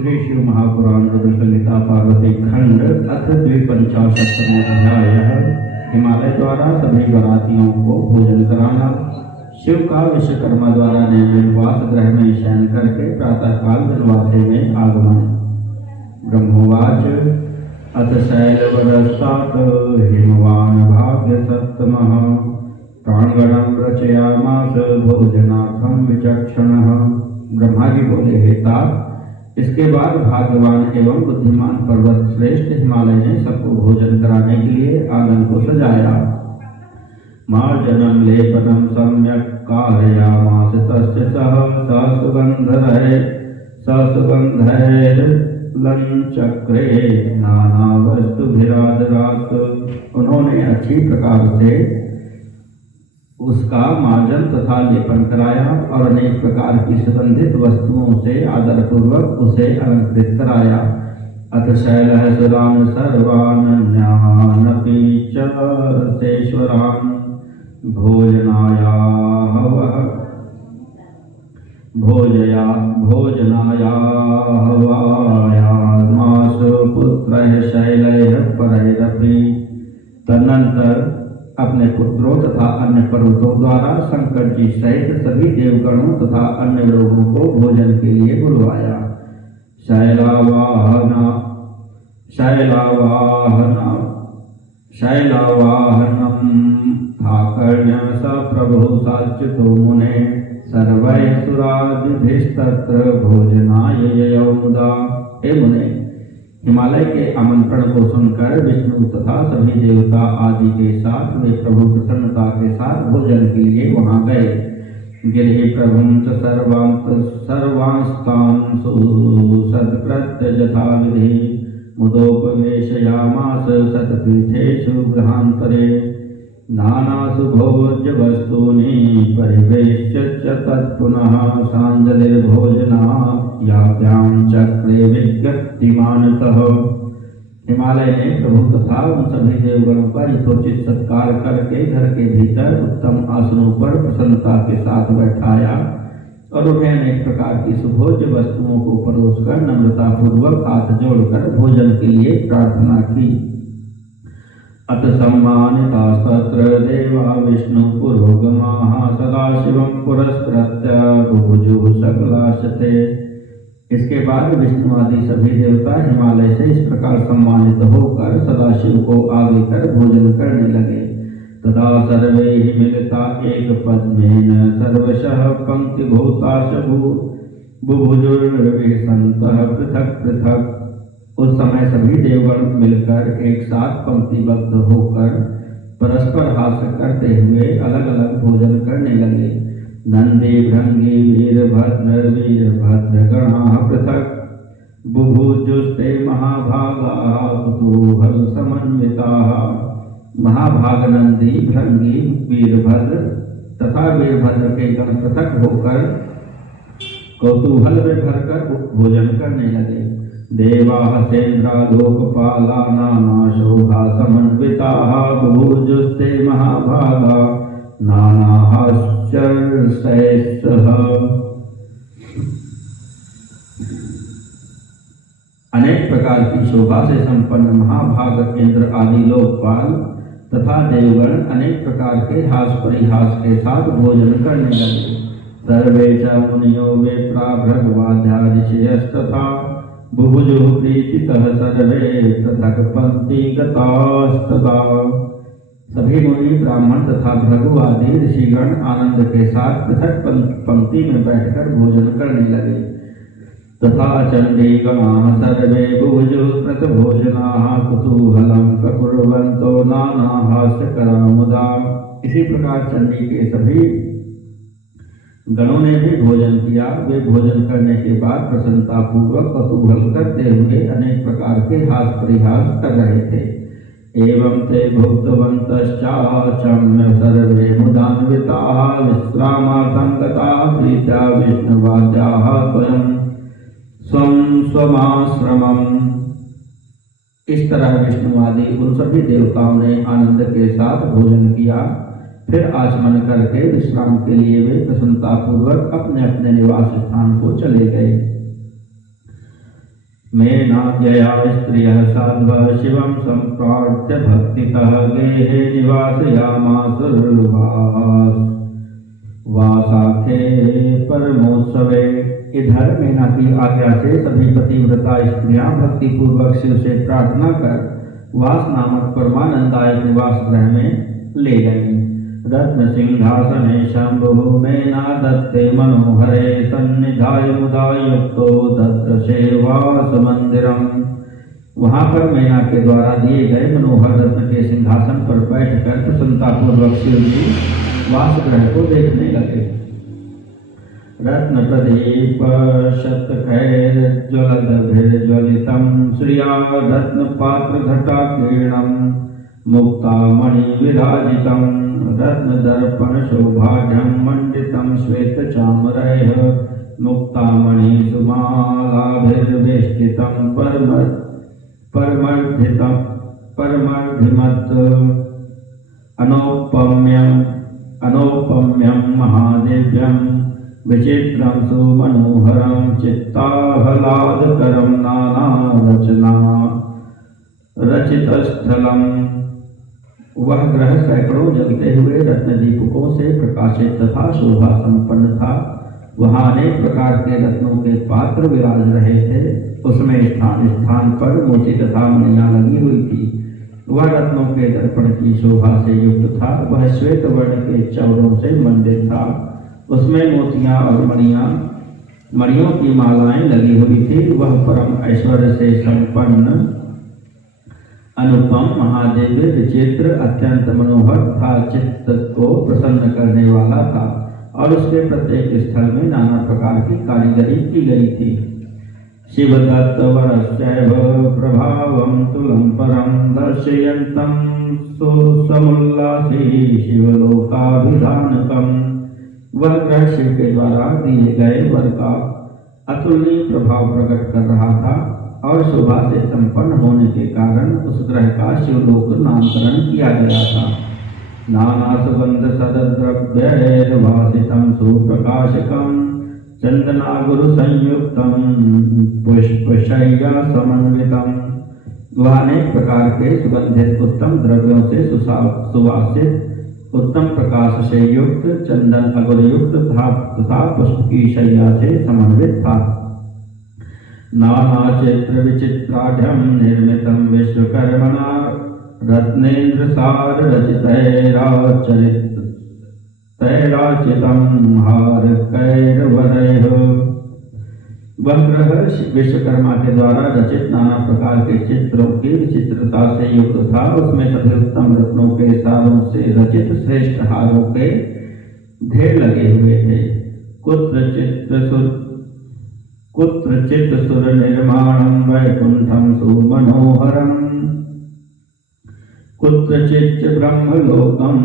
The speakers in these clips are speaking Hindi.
श्री शिव महापुराण रुद्र संहिता पार्वती खंड अथ 255 अध्याय। हिमालय द्वारा सभी बरातियों को भोजन कराना। शिव का विश्वकर्मा द्वारा निर्वास ग्रह में शयन करके प्रातःकाल जनवासे में आगमन। ब्रह्मोवाच अथ शैलवरस्तात् हिमवान् भाग्य सप्तमः प्राणगणं रचयामास भोजनार्थं विचक्षणः। ब्रह्मा जी बोले, हे तात, इसके बाद भाग्यवान एवं बुद्धिमान पर्वत श्रेष्ठ हिमालय ने सबको भोजन कराने के लिए आंगन को सजाया। मार्जनम लेपनम सम्यक कारयामास तस्य सह ससुगंधैर्लंचक्रे नाना वस्तुभिरादरात्। उन्होंने अच्छी प्रकार से उसका मार्जन तथा लेपन कराया और अनेक प्रकार की सुगंधित वस्तुओं से आदरपूर्वक उसे अलंकृत कराया। अथ शैलः सुरान् सर्वान् न्यानपि च रसेश्वरान् भोजनायाहवायामास पुत्रः शैलैः परैरपि। तदनंतर अपने पुत्रों तथा अन्य पर्वतों द्वारा शंकर जी सहित सभी देवगणों तथा अन्य लोगों को भोजन के लिए बुलवाया। शैलावाहनम थाकर्ण्य स प्रभु साच्युतो मुने सर्वैः सुरादिभिस्तत्र भोजनाय ययौ मुदा। हे मुने, हिमालय के आमंत्रण को सुनकर विष्णु तथा सभी देवता आदि के साथ वे प्रभु प्रसन्नता के साथ भोजन के लिए वहां गए। गिरि प्रभुं च सर्वांस्तांसु सत्कृत्य यथा विधि मुदोपवेशयामास सत्पीठेषु गृहान्तरे नानासु भोज्य वस्तूनि परिवेश्य च तत्पुनः सांजलिर्भोजनायाभ्यां चक्रे विज्ञप्तिमानतः। हिमालय ने प्रभु तथा उन सभी देवगणों का यथोचित सत्कार करके घर के भीतर उत्तम आसनों पर प्रसन्नता के साथ बैठाया और उन्हें अनेक प्रकार की सुभोज्य वस्तुओं को परोसकर नम्रता पूर्वक हाथ जोड़कर भोजन के लिए प्रार्थना की। अत सम्मानितास्तत्र देवा विष्णु पुरोगमाः सदाशिवं पुरस्कृत्य बुभुजुः सकलाशते। इसके बाद विष्णु आदि सभी देवता हिमालय से इस प्रकार सम्मानित होकर सदाशिव को आगे कर भोजन करने लगे। तदा सर्वैः मिलिता एक पद्मेन सर्वशः पंक्तिभूताश बुभुजुर्विशन्तः पृथक पृथक। उस समय सभी देवगण मिलकर एक साथ पंक्तिबद्ध होकर परस्पर हास्य करते हुए अलग अलग भोजन करने लगे। नंदी भृंगी वीरभद्र गणाः पृथक बुभुजुस्ते महाभागाः कुतूहल समन्विताः। महाभाग नंदी भृंगी वीरभद्र तथा वीरभद्र के गण पृथक होकर कौतूहल में भरकर भोजन करने लगे। देवाः सेन्द्रा लोकपाला नाना शोभा समन्विताः बुभुजुस्ते महाभागा नानाश्चर्यैः। अनेक प्रकार की शोभा से संपन्न महाभाग इंद्र आदि लोकपाल तथा देवगण अनेक प्रकार के हास परिहास के साथ भोजन करने लगे। सर्वे च मुनियो विप्रा भृगवाद्या ऋषयस्तथा बुभुजुः प्रीतितः सर्वे पृथक पंक्तिगतास्तदा। सभी मुनि ब्राह्मण तथा भृगु आदि ऋषिगण आनंद के साथ पृथक पंक्ति में बैठकर भोजन करने लगे। तथा चंडीगणाः सर्वे बुभुजुः कृतभोजनाः कुतूहलं प्रकुर्वन्तो नाना हास्यकरा मुदा। इसी प्रकार चंडी के सभी गणों ने भी भोजन किया। वे भोजन करने के बाद प्रसन्नता पूर्वक कौतूहल करते हुए अनेक प्रकार के हास परिहास कर रहे थे। एवं ते भुक्तवन्तश्चाचम्य सर्वे मुदान्विताः विश्रामार्थं गताः प्रीत्या विष्णुवाद्याः स्वं स्वमाश्रमम्। इस तरह विष्णु आदि उन सभी देवताओं ने आनंद के साथ भोजन किया। फिर आचमन करके विश्राम के लिए वे प्रसन्नता पूर्वक अपने अपने निवास स्थान को चले गए। मेनाद्यया स्त्रियः साध्वः शिवं सम्प्रार्थ्य भक्तितः गेहे निवासयामासुर्वास वासाखे परमोत्सवे। इधर मेना की आज्ञा से सभी पतिव्रता स्त्रियां भक्ति पूर्वक शिव से प्रार्थना कर वास नामक परमानंदायक निवास गृह में ले गई। रत्न सिंहासने शंभु मेना दत्ते मनोहरे सन्निधाय मुदा युक्तो तत्र सेवास मंदिरम। वहां पर मेना के द्वारा दिए गए मनोहर रत्न के सिंहासन पर बैठकर प्रसन्नता पूर्वक शिव जी वास गृह को देखने लगे। रत्न प्रदीप शतकैर्ज्वलद्भिर्ज्वलितं श्रिया रत्न पात्र घटाकीर्णं मुक्तामणि विराजितं रत्न दर्पण शोभाढ्यं मंडितं श्वेत चामरैः मुक्तामणि सुमालाभिर्वेष्टितं परमर्धिमत् अनौपम्यं महादेव्यं विचित्रं सुमनोहरं चित्ताह्लादकरं नानारचना रचितस्थलम्। वह ग्रह सैकड़ों जलते हुए रत्न दीपकों से प्रकाशित तथा शोभा संपन्न था। वहां अनेक प्रकार के रत्नों के पात्र विराज रहे थे। उसमें स्थान स्थान पर मोती तथा मणियां लगी हुई थी। वह रत्नों के दर्पण की शोभा से युक्त था। वह श्वेत वर्ण के चौरों से मंडित था। उसमें मोतियां और मणियों की मालाएं लगी हुई थी। वह परम ऐश्वर्य से संपन्न अनुपम महादेव्य विचित्र अत्यंत मनोहर था। चित्त को प्रसन्न करने वाला था और उसके प्रत्येक स्थल में नाना प्रकार की कारीगरी की गई थी। शिवदत्त वरस्यैव प्रभावं तुलं परं दर्शयन्तं सुसमुल्लासी शिवलोकाभिधानकम्। वह ग्रह शिव के द्वारा दिए गए वर का अतुलनीय प्रभाव प्रकट कर रहा था और शोभा से संपन्न होने के कारण उस ग्रह का शिवलोक नामकरण किया गया था। नाना सुगंध सद्रव्यैर्वासितं सुप्रकाशकं चंदना गुरु संयुक्तं पुष्पशय्या समन्वितं। वह अनेक प्रकार के सुगंधित उत्तम द्रव्यों से सुवासित उत्तम प्रकाश से युक्त चंदन अगुर युक्त तथा पुष्प की शैया से समन्वित था। नाना चित्र विचित्राढ्यं निर्मितं विश्वकर्मणा रत्नेन्द्र सार रचितैराचितं हारकैर्वरैः। वह ग्रह विश्वकर्मा के द्वारा रचित नाना प्रकार के चित्रों की विचित्रता से युक्त था। उसमें सभी उत्तम रत्नों के सारों से रचित श्रेष्ठ हारों के ढेर लगे हुए थे। कुत्रचित् सुर निर्माणं वैकुंठं सुमनोहरं कुत्रचित् ब्रह्मलोकं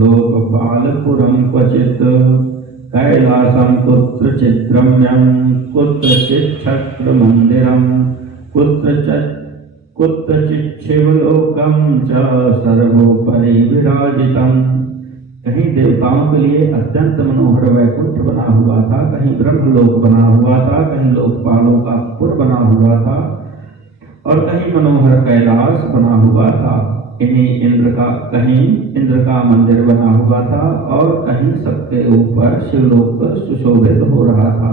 लोकपालपुरं क्वचित् कैलासं कुत्रचित् रम्यं कुत्रचित् चक्रमन्दिरं कुत्रचित् शिवलोकं च सर्वोपरि विराजितं। कहीं देवताओं के लिए अत्यंत मनोहर वैकुंठ बना हुआ था, कहीं ब्रह्मलोक बना हुआ था, कहीं लोकपालों का पुर बना हुआ था और कहीं मनोहर कैलाश बना हुआ था। कहीं इंद्र का मंदिर बना हुआ था और कहीं सबके ऊपर शिवलोक सुशोभित हो रहा था।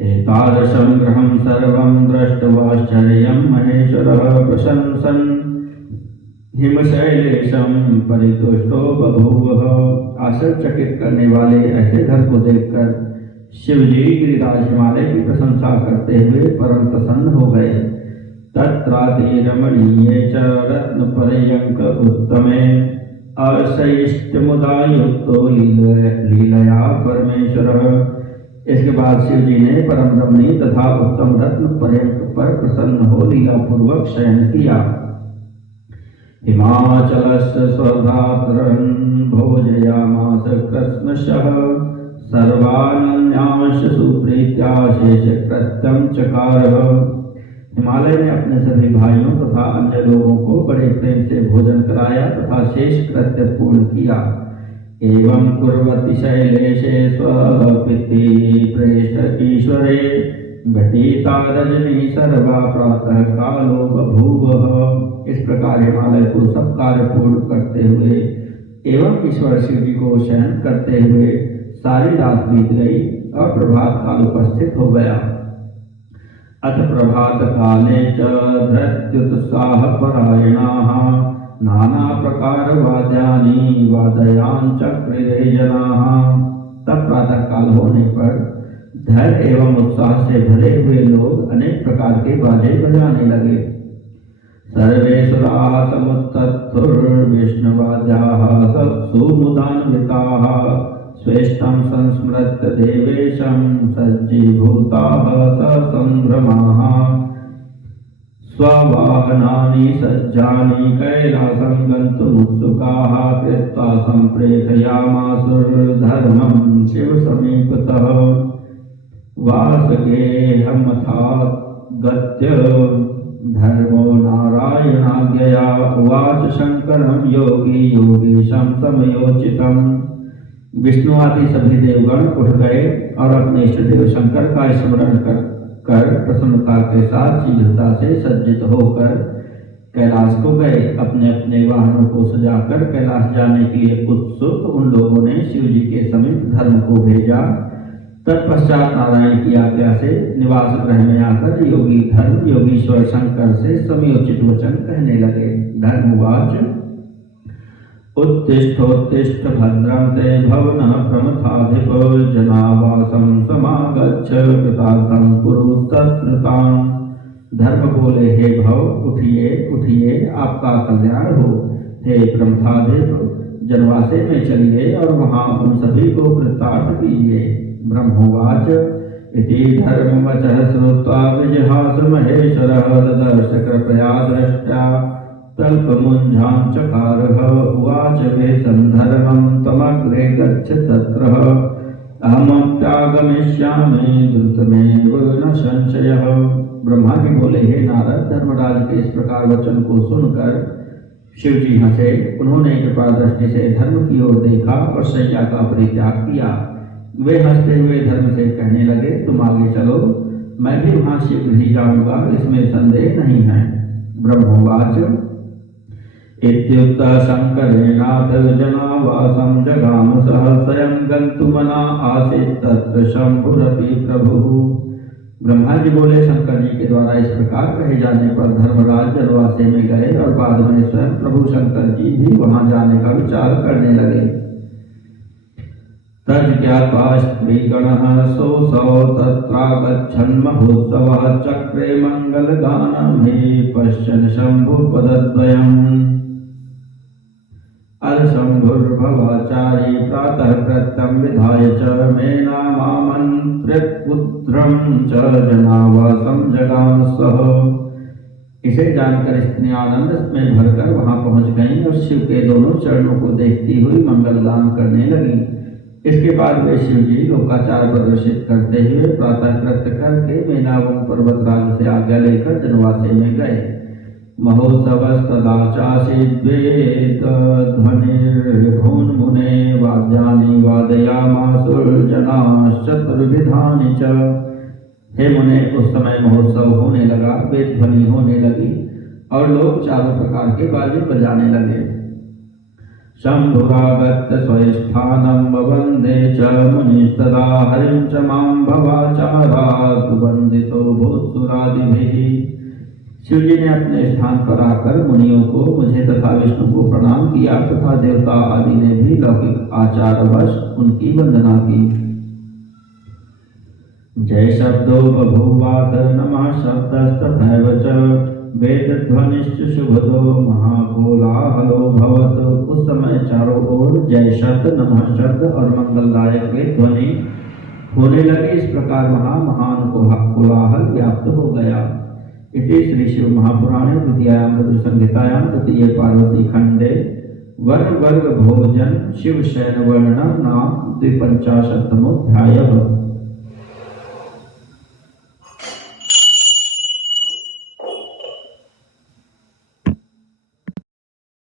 एतादृशं गृहं सर्वं दृष्ट्वाश्चर्यं महेश्वरः प्रशंसन् हिमशैलेशं परितुष्टो बभूवः। आश्चर्यचकित करने वाले ऐसे घर को देखकर शिवजी गिरिराज हिमालय की प्रशंसा करते हुए परम प्रसन्न हो गए। तत्रातिरमणीये च रत्नपर्यंक उत्तमे अशैष्टमुदा युक्तो लीलया परमेश्वरः। इसके बाद शिव जी ने परम रमणीय तथा उत्तम रत्न पर्यंक पर प्रसन्न हो लीला पूर्वक शयन किया। हिमाचलस्य स्वधात्रन् भोजयामास कृष्णशः सर्वानन्यांश सुप्रीत्या शेषकृत्यं चकारः। हिमालय ने अपने सभी भाइयों तथा अन्य लोगों को बड़े प्रेम से भोजन कराया तथा शेष कृत्य पूर्ण किया। एवं कुर्वति शैलेशे स्वपिति प्रेष्ठ ईश्वरे व्यतीता रजनी सर्वा प्रातः कालो बभूव। इस प्रकार हिमालय को सब कार्य पूर्ण करते हुए एवं ईश्वर शिव जी को शयन करते हुए सारी रात बीत गई और प्रभात काल उपस्थित हो गया। अथ प्रभात काले च धृत्युत्साह परायणाः नाना प्रकार वाद्यानि वादयान चक्रिरे जनाः। तब प्रातः काल होने पर धैर्य एवं उत्साह से भरे हुए लोग अनेक प्रकार के बाजे बजाने लगे। सर्वे सुराः समुत्तथुर्विष्णुवाद्याः सुमुदान्विताः स्वेष्टं संस्मृत्य देवेशं सज्जीभूताः ससंभ्रमाः स्ववाहनानि सज्जानि कैलासं गन्तुमुत्सुकाः कृत्वा सम्प्रेषयामासुर्धर्मं शिवसमीपतः वासगेहमथागत्य धर्मो नारायणाज्ञया उवाच शंकरं योगी योगीशं समयोचितम्। विष्णु आदि सभी देवगण उठ गए और अपने इष्टदेव शंकर का स्मरण कर प्रसन्नता के साथ शीघ्रता से सज्जित होकर कैलाश को गए। अपने अपने वाहनों को सजाकर कैलाश जाने के लिए उत्सुक उन लोगों ने शिव जी के समीप धर्म को भेजा। तत्पश्चात नारायण की आज्ञा से निवास गृह में आकर योगी धर्म योगीश्वर शंकर से समयोचित वचन कहने लगे। धर्मवाच उत्तिष्ठोत्तिष्ठ भद्रं ते भवनः प्रमथाधिप जनावासं समागच्छ कृतार्थं कुरु तत्कृतां। धर्म बोले, हे भव उठिए उठिए, आपका कल्याण हो। हे प्रमथाधिप जनवासे में चलिए और वहां उन सभी को कृतार्थ कीजिए। ब्रह्मोवाच इति धर्मवचः श्रुत्वा विजहास महेश्वरः ददर्श कृपया दृष्ट्या तल्पमुञ्झां चकारः उवाच मे सन्धर्मं त्वमग्रे गच्छ तत्रः अहमप्यागमिष्यामि द्रुतमेव न संशयः। ब्रह्मा जी बोले, हे नारद, धर्मराज के इस प्रकार वचन को सुनकर शिव जी हंसे। उन्होंने कृपा दृष्टि से धर्म की ओर देखा और शैया का परित्याग किया। वे हंसते हुए धर्म से कहने लगे, तुम आगे चलो, मैं भी वहां शीघ्र ही जाऊंगा, इसमें संदेह नहीं है। ब्रह्मोवाच इत्युक्तः शंकरेणाथ जनावासं जगाम सह स्वयं गन्तुमना आसीत् तत्र शंभुरपि प्रभुः। ब्रह्मा जी बोले, शंकर जी के द्वारा इस प्रकार कहे जाने पर धर्मराज जनवासे में गए और बाद में स्वयं प्रभु शंकर जी भी वहां जाने का विचार करने लगे। तज्ज्ञात्वा स्त्रीगणः सोऽसौ तत्रागच्छन् महोत्सवः चक्रे मङ्गलगानमे पश्यन् शम्भुपदद्वयम्। अल्शम्भुर्भवाचारी प्रातः कृत्यं विधाय च मेनामामन्त्र्यपुत्रं च जनावासं जगाम सः। इसे जानकर स्त्रियां आनंद में भरकर वहां पहुंच गईं और शिव के दोनों चरणों को देखती हुई मंगलगान करने लगीं। इसके बाद वे शिव जी लोकाचार प्रदर्शित करते हुए प्रातः कृत्य करके मेनावम पर्वतराज से आज्ञा लेकर जनवासे में गए। महोत्सवस्तदाचासीद्वेदध्वनिर्भून्मुने वाद्यानि वादयामासुर्जनाश्चतुर्विधानि च। हे मुने, उस समय महोत्सव होने लगा, वेद ध्वनि होने लगी और लोग चारों प्रकार के बाजे बजाने लगे। शंभुरागत्य स्वस्थानं वन्दे च मुनिस्तदा हरिं च मां भवाचारात् वन्दितो भूत्सुरादिभिः। शिव जी ने अपने स्थान पर आकर मुनियों को, मुझे तथा विष्णु को प्रणाम किया तथा देवता आदि ने भी लौकिक आचारवश उनकी वंदना की। जय शब्दो बभूवात नमः शब्दस्तथैव च वेदध्वनिश्च शुभदो महाकोलाहलो भवत। उस समय चारों ओर जय शब्द, नमः शब्द और मंगलदायक के ध्वनि होने लगे। इस प्रकार महान कोलाहल व्याप्त हो गया। इति श्री शिव महापुराणे द्वितीयायां संहितायां तृतीये पार्वती खंडे वन वर्ग भोजन शिव शयन वर्णन नाम 52वाध्यायः।